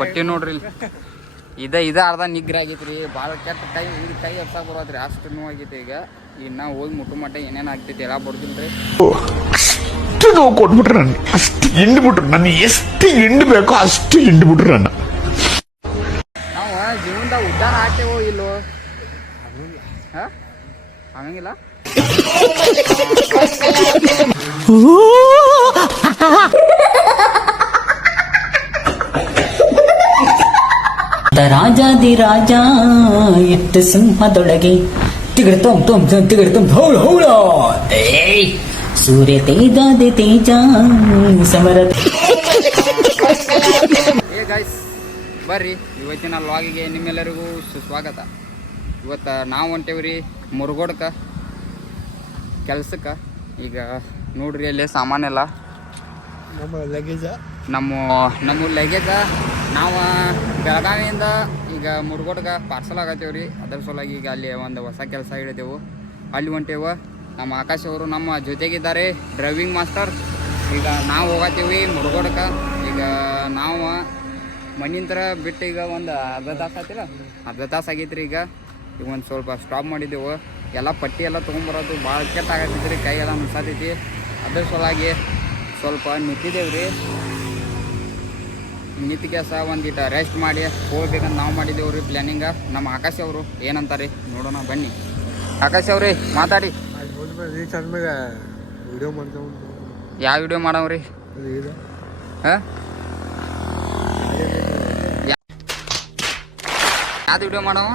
ಪಟ್ಟಿ ನೋಡ್ರಿ ಇಲ್ಲಿ ಇದ ಅರ್ಧ ನಿಗ್ರ ಆಗೈತ್ರಿ ಭಾಳ ಕೆಟ್ಟ ಕೈ ಎಪ್ಸಾಕ್ ಬರತ್ರಿ ಅಷ್ಟು ನೋವಾಗೈತಿ ಈಗ ಇನ್ನು ಹೋಗಿ ಮುಟ್ಟು ಮಟ್ಟ ಏನೇನು ಆಗ್ತೈತಿ ಎಲ್ಲ ಬರ್ದಿಲ್ರಿ ಅಷ್ಟು ನೋವು ಕೊಟ್ಬಿಟ್ರೆ ನನ್ನ ಅಷ್ಟು ಹಿಂಡ್ಬಿಟ್ರು ನನ್ನ ಎಷ್ಟು ಹಿಂಡ್ಬೇಕೋ ಅಷ್ಟು ಹಿಂಡ್ಬಿಟ್ರು ನನ್ನ ನಾವು ಜೀವನದಾಗ ಉದ್ಧಾರ ಆಗ್ತೇವೋ ಇಲ್ಲೋ ಹಾಂ ಆಗಂಗಿಲ್ಲ ರಾಜಾದಿ ರಾಜ ಇಟ್ಟು ಸಿಂಹದೊಳಗೆ ತಿಗಡ್ತೊಂ ಹೌಳ ಹೌಳ ಏಯ್ ಸೂರ್ಯ ತೇಜಾದಿ ತೇಜ ಸಮರ. ಏ ಗೈಸ್ ಬರ್ರಿ ಇವತ್ತಿನ ಲಾಗಿಗೆ ನಿಮ್ಮೆಲ್ಲರಿಗೂ ಸುಸ್ವಾಗತ. ಇವತ್ತು ನಾವು ಹೊಂಟೇವ್ರಿ ಮುರುಗೋಡ್ಕ ಕೆಲ್ಸಕ್ಕೆ. ಈಗ ನೋಡ್ರಿ ಅಲ್ಲಿ ಸಾಮಾನೆಲ್ಲ ನಮ್ಮ ಲಗೇಜ ನಾವು ಬೆಳಗಾವಿಯಿಂದ ಈಗ ಮುರುಗೋಡ್ಗೆ ಪಾರ್ಸಲ್ ಆಗತ್ತೇವ್ರಿ. ಅದ್ರ ಸಲುವಾಗಿ ಈಗ ಅಲ್ಲಿ ಒಂದು ಹೊಸ ಕೆಲಸ ಹಿಡಿದೆವು, ಅಲ್ಲಿ ಹೊಂಟೇವು. ನಮ್ಮ ಆಕಾಶ್ ಅವರು ನಮ್ಮ ಜೊತೆಗಿದ್ದಾರೆ, ಡ್ರೈವಿಂಗ್ ಮಾಸ್ಟರ್. ಈಗ ನಾವು ಹೋಗತ್ತೀವಿ ಮುರುಗೋಡ್ಗೆ. ಈಗ ನಾವು ಮಣ್ಣಿನ ಬಿಟ್ಟು ಈಗ ಒಂದು ಅರ್ಧ ತಾಸು ಆಗೈತ್ರಿ. ಈಗ ಒಂದು ಸ್ವಲ್ಪ ಸ್ಟಾಪ್ ಮಾಡಿದ್ದೆವು. ಎಲ್ಲ ಪಟ್ಟಿ ಎಲ್ಲ ತೊಗೊಂಬರೋದು ಭಾಳ ಕೆಟ್ಟ ಆಗತ್ತೈತ್ರಿ, ಕೈ ಎಲ್ಲ ನುಸಾತೈತಿ. ಅದ್ರ ಸಲುವಾಗಿ ಸ್ವಲ್ಪ ನಿಂತಿದ್ದೇವ್ರಿ. ನಿಂತಿಗೆಸ ಒಂದಿಟ್ಟು ರೆಸ್ಟ್ ಮಾಡಿ ಹೋಗ್ಬೇಕಂತ ನಾವು ಮಾಡಿದ್ದೇವ್ರಿ ಪ್ಲ್ಯಾನಿಂಗ. ನಮ್ಮ ಆಕಾಶ್ ಅವರು ಏನಂತಾರೆ ನೋಡೋಣ ಬನ್ನಿ. ಆಕಾಶ್ ಅವ್ರಿ ಮಾತಾಡಿ. ಯಾವ ವಿಡಿಯೋ ಮಾಡವ್ರಿ? ಹಾಂ ಯಾವ್ದು ವಿಡಿಯೋ ಮಾಡವ?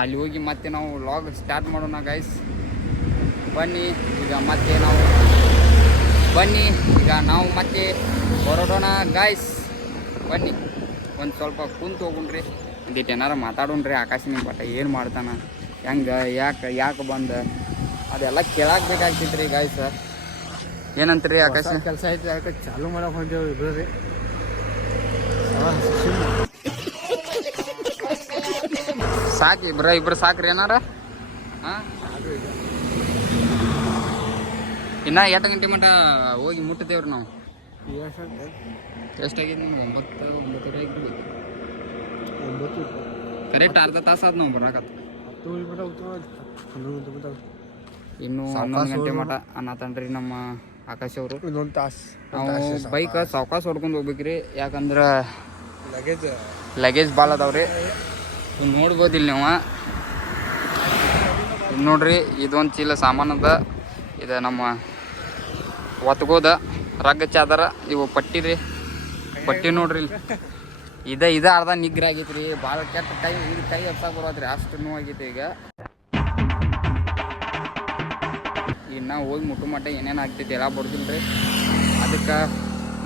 ಅಲ್ಲಿ ಹೋಗಿ ಮತ್ತೆ ನಾವು ವ್ಲಾಗ್ ಸ್ಟಾರ್ಟ್ ಮಾಡೋಣ ಗೈಸ್. ಬನ್ನಿ ಈಗ ಮತ್ತೆ ಹೊರಡೋಣ ಗೈಸ್. ಬನ್ನಿ ಒಂದು ಸ್ವಲ್ಪ ಕುಂತು ಹೋಗುಣ್ರಿ, ಒಂದಿಟ್ಟು ಏನಾರು ಮಾತಾಡೋಣ್ರಿ. ಆಕಾಶಿನ ಬಟ್ಟ ಏನು ಮಾಡ್ತಾನೆ, ಹೆಂಗೆ ಯಾಕೆ ಬಂದ ಅದೆಲ್ಲ ಕೇಳಾಕ್ಬೇಕಾಗ್ತೈತ್ರಿ ಗೈಸ್. ಏನಂತೀರಿ ಆಕಾಶ? ಕೆಲಸ ಐತಿ ಯಾಕೆ ಚಾಲು ಮಾಡಕ್ಕೆ ಹೊಂಟೇವು ಇಬ್ರು ರೀ. ಸಾಕು ಇಬ್ರು ಸಾಕ್ರಿ ಏನಾರ. ಹಾಂ ಇನ್ನು 8 ಗಂಟೆ ಮಟ್ಟ ಹೋಗಿ ಮುಟ್ಟತೇವ್ರಿ ನಾವು. ಎಷ್ಟಾಗಿದೆ? 9 ಕರೆಕ್ಟ್ ಅರ್ಧ ತಾಸು ಆದ್ ನಾವು ಬರಾಕತ್ತ. ಇನ್ನು 11 ಗಂಟೆ ಮಟ್ಟ ಅನ್ನತನ್ರಿ ನಮ್ಮ ಆಕಾಶ್ ಅವರು. ಇನ್ನೊಂದು ತಾಸು ನಾವು ಬೈಕ್ ಸಾವ್ಕಾಸ್ ಹೊಡ್ಕೊಂಡು ಹೋಗ್ಬೇಕ್ರಿ, ಯಾಕಂದ್ರೆ ಲಗೇಜ್ ಭಾಳ ಅದಾವ್ರಿ. ನೋಡ್ಬೋದು ಇಲ್ಲಿ ನೀವು ನೋಡ್ರಿ, ಇದೊಂದು ಚೀಲ ಸಾಮಾನು ಅದ. ಇದು ನಮ್ಮ ಒತ್ಗೋದ ರಗ್ಗ ಚಾದರ, ಇವು ಪಟ್ಟಿ ರೀ. ಪಟ್ಟಿ ನೋಡ್ರಿ ಇಲ್ಲಿ ಇದ ಅರ್ಧ ನಿಗ್ರ ಆಗೈತ್ರಿ, ಭಾಳ ಕೆಟ್ಟ ಕೈ ಎಪ್ಸಾಕ್ ಬರತ್ರಿ ಅಷ್ಟು ನೋವಾಗೈತಿ. ಈಗ ಇನ್ನು ಹೋಗಿ ಮುಟ್ಟು ಮಟ್ಟ ಏನೇನು ಆಗ್ತೈತಿ ಎಲ್ಲ ಬರ್ದಿಲ್ರಿ, ಅದಕ್ಕೆ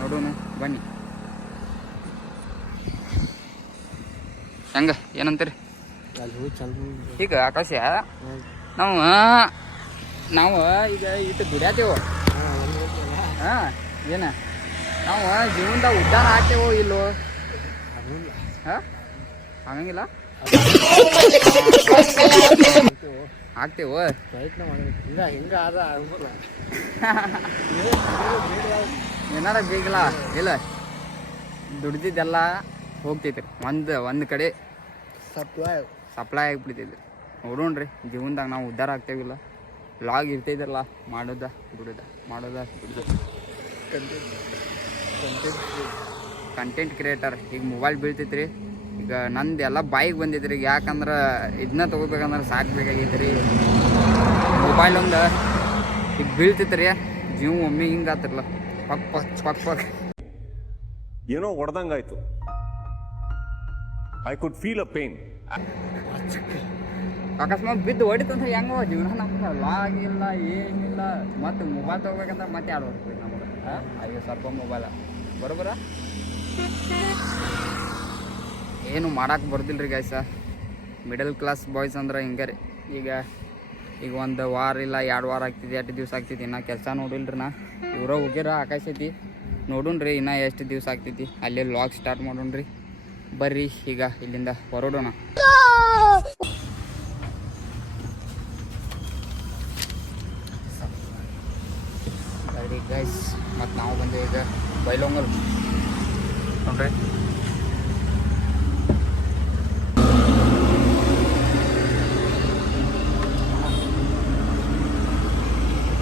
ನೋಡೋಣ ಬನ್ನಿ. ಹೆಂಗ ಏನಂತೀರಿ? ಈಗ ಆಕಾಶ ನಾವು ಈಗ ಇಟ್ಟು ದುಡ್ಯಾತೇವು. ಹಾಂ ಏನ ನಾವು ಜೀವನದಾಗ ಉದ್ಧಾರ ಆಗ್ತೇವೋ ಇಲ್ಲೋ? ಹಾಂ ಆಗಂಗಿಲ್ಲ. ಆಗ್ತೇವ ಹಿಂಗ ಅದ ಏನಾರ ಬೇಕಿಲ್ಲ ಇಲ್ಲ, ದುಡ್ದಿದ್ದೆಲ್ಲ ಹೋಗ್ತೈತ್ರಿ ಒಂದು ಕಡೆ ಸಪ್ಲೈ ಆಗಿಬಿಡ್ತೈತ್ರಿ. ನೋಡೋಣ್ರಿ ಜೀವನದಾಗ ನಾವು ಉದ್ಧಾರ ಆಗ್ತೇವಿಲ್ಲ. ಲಾಗ್ ಇರ್ತೈತಿರಲ್ಲ, ಮಾಡೋದ ಬಿಡೋದ ಕಂಟೆಂಟ್ ಕ್ರಿಯೇಟರ್. ಈಗ ಮೊಬೈಲ್ ಬೀಳ್ತೈತ್ರಿ. ಈಗ ನಂದು ಎಲ್ಲ ಬಾಯಿಗೆ ಬಂದೈತ್ರಿ. ಈಗ ಯಾಕಂದ್ರೆ ಇದನ್ನ ತೊಗೋಬೇಕಂದ್ರೆ ಸಾಕ್ಬೇಕಾಗೈತೆ ರೀ. ಮೊಬೈಲ್ ಒಂದು ಈಗ ಬೀಳ್ತೈತ್ರಿ, ಜೀವ ಒಮ್ಮೆ ಹಿಂಗೆ ಆತಿರಲ್ಲ, ಪಕ್ ಏನೋ ಹೊಡೆದಂಗಾಯ್ತು. I could feel a pain. ಅಕಸ್ಮಾತ್ ಬಿದ್ದು ಹೊಡಿತಂದ್ರೆ ಹೆಂಗೋ ಜೀವನ. ನಮ್ಗೆ ಲಾಗ್ ಇಲ್ಲ ಏನಿಲ್ಲ. ಮತ್ತು ಮೊಬೈಲ್ ತೊಗೋಬೇಕಂದ್ರೆ ಮತ್ತೆ 2 ವರ್ಷ ಬೇಕು ನಮಗೆ. 50,000 ರೂಪಾಯಿ ಮೊಬೈಲ ಬರೋಬರ ಏನು ಮಾಡಕ್ಕೆ ಬರ್ದಿಲ್ಲ ರೀ ಗೈಸ. ಮಿಡಲ್ ಕ್ಲಾಸ್ ಬಾಯ್ಸ್ ಅಂದ್ರೆ ಹಿಂಗೆ ರೀ. ಈಗ 1 ವಾರ ಇಲ್ಲ 2 ವಾರ ಆಗ್ತಿದೆ, 8 ದಿವಸ ಆಗ್ತೈತಿ. ಇನ್ನು ಕೆಲಸ ನೋಡಿಲ್ರಿ. ಇವ್ರ ಹೋಗ್ಯಾರ ಆಕಾಶ ಐತಿ. ನೋಡೋಣ್ರಿ ಇನ್ನು ಎಷ್ಟು ದಿವಸ ಆಗ್ತೈತಿ. ಅಲ್ಲೇ ಲಾಗ್ ಸ್ಟಾರ್ಟ್ ಮಾಡೋಣ್ರಿ. ಬರ್ರಿ ಈಗ ಇಲ್ಲಿಂದ ಹೊರಡೋಣ. ಗೈಸ್ ಮತ್ತು ನಾವು ಬಂದೇವೆ ಈಗ ಬೈಲೊಂಗಲ್ ನೋಡ್ರಿ.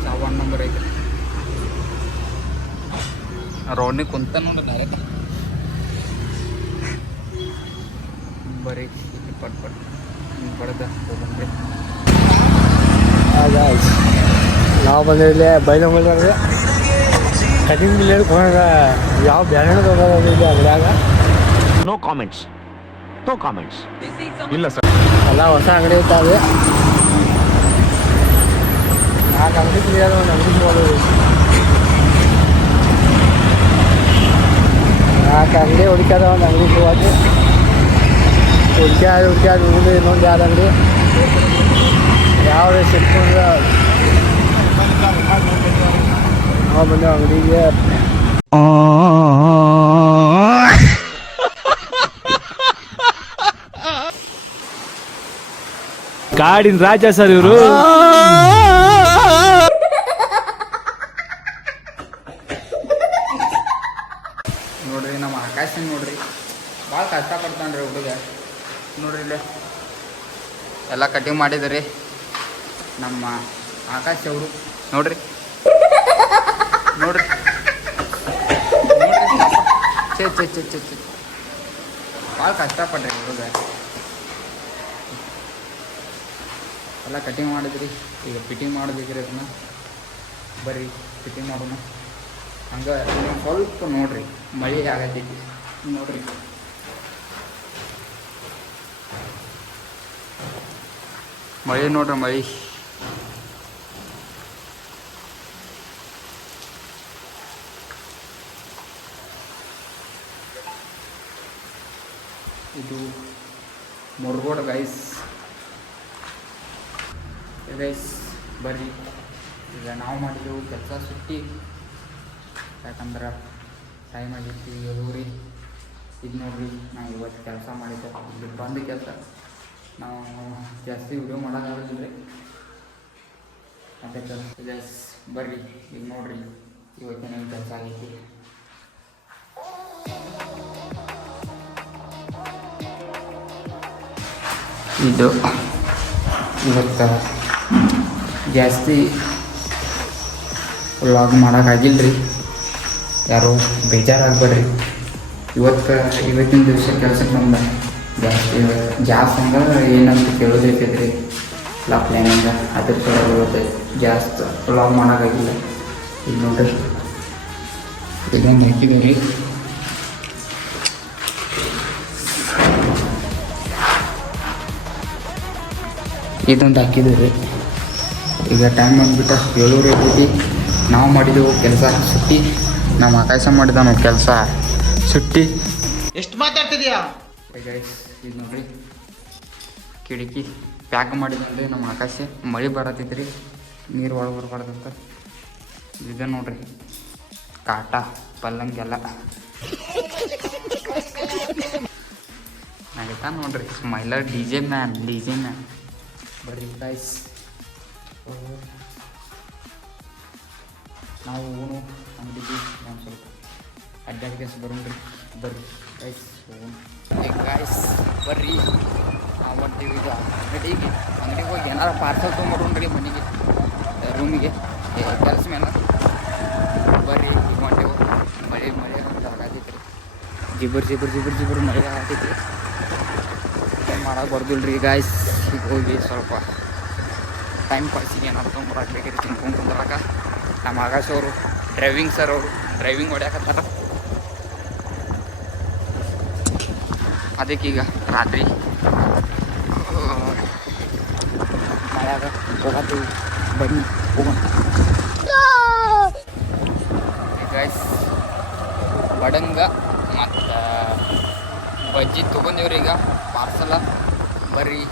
ಚಾವನ್ ನಂಬರ್ ಐತೆ ರೋಡ್ನಿ ಕುಂತ ನೋಡ್ರಿ ಡೈರೆಕ್ಟ್ ಬರೀ ಪಟ್ ಪಟ್ ಬಡ್ದ ಹೋಗ್ಬಂದ್ರಿ. ನಾವು ಬಂದಿರಲಿ ಬೈಲೊಂಗಲ್ದಾಗ ಕಟಿಂಗ್ ಮಿಲ್ ಹೋದಾಗ ಯಾವ ಬ್ಯಾಣ ತಗೋದಿದೆ ಅಂಗಡಿಯಾಗ ನೋ ಕಾಮೆಂಟ್ಸ್, ನೋ ಕಾಮೆಂಟ್ಸ್. ಇಲ್ಲ ಸರ್, ಎಲ್ಲ ಹೊಸ ಅಂಗಡಿ ಇರ್ತಾವೆ. 4 ಅಂಗಡಿ ಕ್ಲಿಯರ್, ಒಂದು ಅಂಗಡಿ ಮಾಡೋದು. 4 ಅಂಗಡಿ ಹುಡುಕ್ಯಾದ, ಒಂದು ಅಂಗಡಿ ಹೋಗಿ ಹುಡುಕ್ಯಾದ ಮುಂದೆ ಇನ್ನೊಂದು ಯಾವ್ದು ಅಂಗಡಿ ಯಾವ್ದು ಸಿಕ್ಕೊಂಡ್ರೆ ನಾವು ಬಂದ ಅಂಗಡಿಗೆ ಕಾಡಿನ ರಾಜ ಸರ್ ಇವರು. ನೋಡ್ರಿ ನಮ್ಮ ಆಕಾಶ ನೋಡ್ರಿ ಭಾಳ ಕಷ್ಟಪಡ್ತಾನ್ರಿ ಹುಡುಗ. ನೋಡ್ರಿ ಇಲ್ಲೇ ಎಲ್ಲ ಕಟಿಂಗ್ ಮಾಡಿದ್ರಿ ನಮ್ಮ ಆಕಾಶ್ ಅವರು. ನೋಡ್ರಿ ನೋಡ್ರಿ ಚೆ ಚೆ ಚೆ ಚೆ ಚೆ ಭಾಳ ಕಷ್ಟಪಡ್ರಿ ಹುಡುಗ. ಎಲ್ಲ ಕಟಿಂಗ್ ಮಾಡಿದ್ರಿ, ಈಗ ಫಿಟ್ಟಿಂಗ್ ಮಾಡೋದಿದ್ರಿ ಅದನ್ನ. ಬರ್ರಿ ಫಿಟ್ಟಿಂಗ್ ಮಾಡೋಣ. ಹಂಗೆ ಸ್ವಲ್ಪ ನೋಡ್ರಿ ಮಳೆ ಆಗತ್ತೈತಿ ನೋಡ್ರಿ. ಮಳೆ ನೋಡ್ರಿ ಮಳೆ. ಇದು ಮುರುಗೋಡು ಗೈಸ್. ಗೈಸ್ ಬರ್ರಿ, ಈಗ ನಾವು ಮಾಡಿದೆವು ಕೆಲಸ ಸುಟ್ಟಿ. ಯಾಕಂದ್ರೆ ಟೈಮ್ ಆಗಿತ್ತು 7 ಇದು ನೋಡ್ರಿ. ನಾವು ಇವತ್ತು ಕೆಲಸ ಮಾಡಿದ್ದೆ, ಇಲ್ಲಿ ಬಂದು ಕೆಲಸ. ನಾವು ಜಾಸ್ತಿ ವಿಡಿಯೋ ಮಾಡೋಕ್ಕಾಗೋದಿಲ್ಲ ರೀ, ಅದೇ ಕೆಲಸ. ಗೈಸ್ ಬರ್ರಿ, ಈಗ ನೋಡ್ರಿ ಇವತ್ತಿನ ಕೆಲಸ ಆಗೈತಿ. ಇದು ಇವತ್ತು ಜಾಸ್ತಿ ವ್ಲಾಗ್ ಮಾಡೋಕ್ಕಾಗಿಲ್ಲ ರೀ, ಯಾರು ಬೇಜಾರಾಗಬೇಡ್ರಿ. ಇವತ್ತಿನ ದಿವಸ ಕೆಲಸಕ್ಕೆ ನಮ್ದು ಜಾಸ್ತಿ ಅಂದ್ರೆ ಏನಂತ ಕೇಳೋದೈತೈತ್ರಿ ಎಲ್ಲ ಪ್ಲ್ಯಾನಿಂಗ. ಅದ್ರ ಸಲ ಇವತ್ತು ಜಾಸ್ತಿ ವ್ಲಾಗ್ ಮಾಡೋಕ್ಕಾಗಿಲ್ಲ. ಈಗ ನೋಡ್ರಿ ಇದೊಂದು ಹಾಕಿದ್ದೀವಿ ರೀ. ಇದೊಂದು ಹಾಕಿದ್ದೀವಿ ರೀ. ಈಗ ಟೈಮ್ ಬಂದುಬಿಟ್ಟು 7 ಆಗೈತಿ. ನಾವು ಮಾಡಿದೆವು ಕೆಲಸ ಸುಟ್ಟಿ, ನಮ್ಮ ಆಕಾಶ ಮಾಡಿದ ನಾವು ಕೆಲಸ ಸುಟ್ಟಿ. ಎಷ್ಟು ಮಾತಾಡ್ತಿದ್ಯಾ? ಗೈಸ್ ಇದು ನೋಡ್ರಿ ಕಿಟಕಿ ಪ್ಯಾಕ್ ಮಾಡಿದ್ರಿ ನಮ್ಮ ಆಕಾಶ. ಮಳೆ ಬರತ್ತೈತ್ರಿ, ನೀರು ಒಳಗೆ ಬರಬಾರ್ದಂತ. ಇದೆ ನೋಡ್ರಿ ಕಾಟ ಪಲ್ಲಂಗೆಲ್ಲ ನಡೀತಾ ನೋಡ್ರಿ. ಸ್ಮೈಲರ್ ಡಿ ಜೆ ಮ್ಯಾನ್. ಬರ್ರಿ ಗೈಸ್, ನಾವು ಅಂಗಡಿಗೆ ಒಂದು ಸ್ವಲ್ಪ ಅಡ್ಡಾಡ್ಗೆಸ್ ಬರೋಣ್ರಿ. ಬರ್ರಿ ಗೈಸ್ ಗೈಸ್ ಬರ್ರಿ, ನಾವು ಬರ್ತೀವಿ ಈಗ ಅಂಗಡಿಗೆ ಹೋಗಿ ಏನಾರು ಪಾರ್ಸಲ್ ತೊಗೊಂಬರೋಣ್ರಿ ಮನೆಗೆ, ರೂಮಿಗೆ, ಕೆಲಸ ಮೇಲೆ. ಬರ್ರಿ ಈಗ ಹೊಂಟೇವು. ಮಳೆ ಆಗತೈತ್ರಿ, ಜಿಬರ್ ಮಳೆ ಆಗತೈತಿ. ಏನು ಮಾಡೋಕೆ ಬರ್ದಿಲ್ಲ ರೀ ಗಾಯ್ಸ್. ಈಗ ಹೋಗಿ ಸ್ವಲ್ಪ ಟೈಮ್ ಪಾಸಿಗೆ ಏನಾದ್ರು ತೊಗೊಂಬರಾಕ್ಬೇಕ್ರಿ, ತಿನ್ಕೊಂಡು ಕುಂದ್ರಾಕ. ನಮ್ಮ ಆಕಾಶ್ ಅವರು ಡ್ರೈವಿಂಗ್ ಸರ್ ಅವರು ಡ್ರೈವಿಂಗ್ ಹೊಡ್ಯಾಕತ್ತಾರ. ಅದಕ್ಕೀಗ ರಾತ್ರಿ ಮಳೆಯಾಗ ಹೋಗತ್ತೀವಿ. ಬನ್ನಿ ಹೋಗೋಣ ಗೈಸ್. ಬಡಂಗ ಮತ್ತು ಬಜ್ಜಿ ತೊಗೊಂಡೇವ್ರಿ ಈಗ ಪಾರ್ಸಲ. ಬರ್ರಿ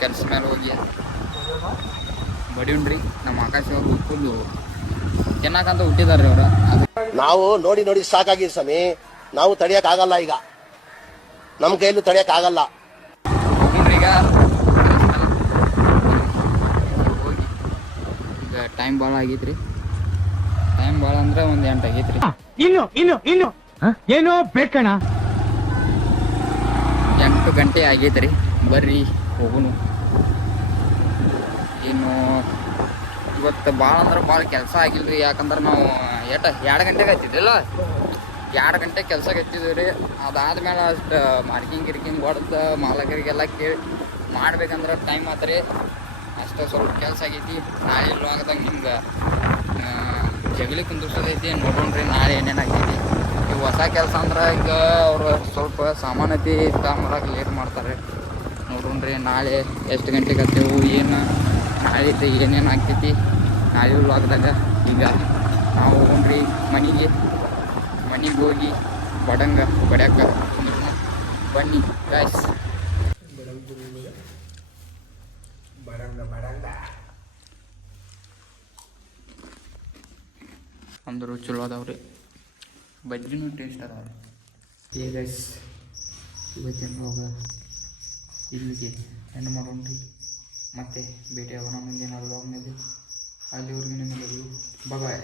ಕೆಲಸ ಮೇಲೆ ಹೋಗಿ ಬಡಿವ್ರಿ. ನಮ್ಮ ಆಕಾಶ ಅವರು ಫುಲ್ಲು ತಿನ್ನಕಂತ ಹುಟ್ಟಿದಾರೆ ಅವ್ರು. ನಾವು ನೋಡಿ ನೋಡಿ ಸಾಕಾಗಿದೆ ಸ್ವಾಮಿ. ನಾವು ತಡಿಯಕ್ ಆಗಲ್ಲ, ಈಗ ನಮ್ಮ ಕೈಯಲ್ಲೂ ತಡಿಯಕ್ ಆಗಲ್ಲ. ಹೋಗ್ರಿ ಈಗ ಹೋಗಿ. ಈಗ ಟೈಮ್ ಭಾಳ ಆಗೈತ್ರಿ. ಟೈಮ್ ಭಾಳ ಅಂದ್ರೆ ಒಂದು 8 ಆಗೈತ್ರಿ. ಇನ್ನು ಏನೋ ಬೇಕಣ್ಣ. 8 ಗಂಟೆ ಆಗೈತೆ ರೀ, ಬರ್ರಿ ಹೋಗುನು. ಇನ್ನು ಇವತ್ತು ಭಾಳ ಅಂದ್ರೆ ಭಾಳ ಕೆಲಸ ಆಗಿಲ್ಲ ರೀ, ಯಾಕಂದ್ರೆ ನಾವು 2 ಗಂಟೆಗೆ ಹತ್ತಿದ್ದಿಲ್ಲ, 2 ಗಂಟೆ ಕೆಲ್ಸಕ್ಕೆ ಹತ್ತಿದ್ದೀವಿ ರೀ. ಅದಾದ್ಮೇಲೆ ಅಷ್ಟು ಮಾರ್ಕಿಂಗ್ ಹೊಡೆದು ಮಾಲಕರಿಗೆಲ್ಲ ಕೇಳಿ ಮಾಡ್ಬೇಕಂದ್ರೆ ಟೈಮ್ ಆತು ರೀ. ಅಷ್ಟು ಸ್ವಲ್ಪ ಕೆಲಸ ಆಗೈತಿ. ನಾಳೆ ಎಲ್ಲೂ ಆಗದಂಗೆ ನಿಮ್ಗೆ ಜಗಲಿ ಕುಂದಿರ್ಸೋದೈತಿ, ನೋಡೋಣ್ರಿ ನಾಳೆ ಏನೇನು ಆಗೈತಿ. ಈಗ ಹೊಸ ಕೆಲಸ ಅಂದ್ರೆ ಈಗ ಅವರು ಸ್ವಲ್ಪ ಸಾಮಾನ್ಯತೆ ತಗೊಂಬರಕ್ಕೆ ಲೇಟ್ ಮಾಡ್ತಾರೆ. ನೋಡೋಣ್ರಿ ನಾಳೆ ಎಷ್ಟು ಗಂಟೆಗೆ ಹತ್ತೇವು, ಏನು ನಾಳೆ ಏನೇನು ಆಗ್ತೈತಿ ನಾಳೆ ಆಗದಾಗ. ಈಗ ನಾವು ಹೋಗ್ರಿ ಮನೆಗೆ ಹೋಗಿ ಬಡಂಗ ಬಡ್ಯಾಕ ಬನ್ನಿ ಗಾಯ್ಸ್. ಅಂದರು ಚಲೋ ಅದಾವ್ರಿ, ಬಜ್ಜಿನೂ ಟೇಸ್ಟ್ ಅದಾವ್ರಿ. ಏ ಗೈಸ್, ಇವತ್ತಿನ ಹೋಗ ಇಲ್ಲಿಗೆ ಏನು ಮಾಡೋಣ್ರಿ, ಮತ್ತೆ ಭೇಟಿ ಆಗೋಣ ಮುಂದಿನ ವ್ಲಾಗ್ನಲ್ಲಿ. ಅಲ್ಲಿವರೆಗೂ ನಿಮಗೆ ಬಾಯ್.